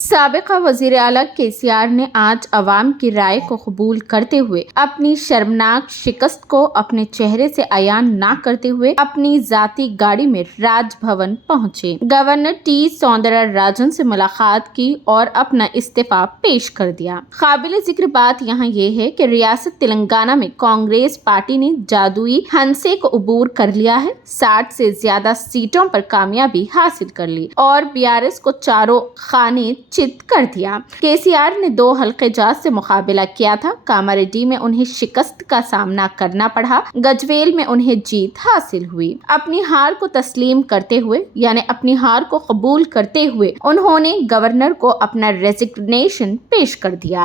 साबिक़ा वज़ीर आला केसीआर ने आज अवाम की राय को कबूल करते हुए अपनी शर्मनाक शिकस्त को अपने चेहरे से अयान न करते हुए अपनी जाती गाड़ी में राजभवन पहुंचे। गवर्नर टी सौंदरराजन से मुलाकात की और अपना इस्तीफा पेश कर दिया। काबिल जिक्र बात यहाँ ये है कि रियासत तेलंगाना में कांग्रेस पार्टी ने जादुई हंसे को अबूर कर लिया है। 60 से ज्यादा सीटों पर कामयाबी हासिल कर ली और बीआरएस को चारों खाने चित कर दिया। केसीआर ने 2 हल्के जात से मुकाबला किया था। कामारेड्डी में उन्हें शिकस्त का सामना करना पड़ा, गजवेल में उन्हें जीत हासिल हुई। अपनी हार को तस्लीम करते हुए यानी अपनी हार को कबूल करते हुए उन्होंने गवर्नर को अपना रेजिग्नेशन पेश कर दिया।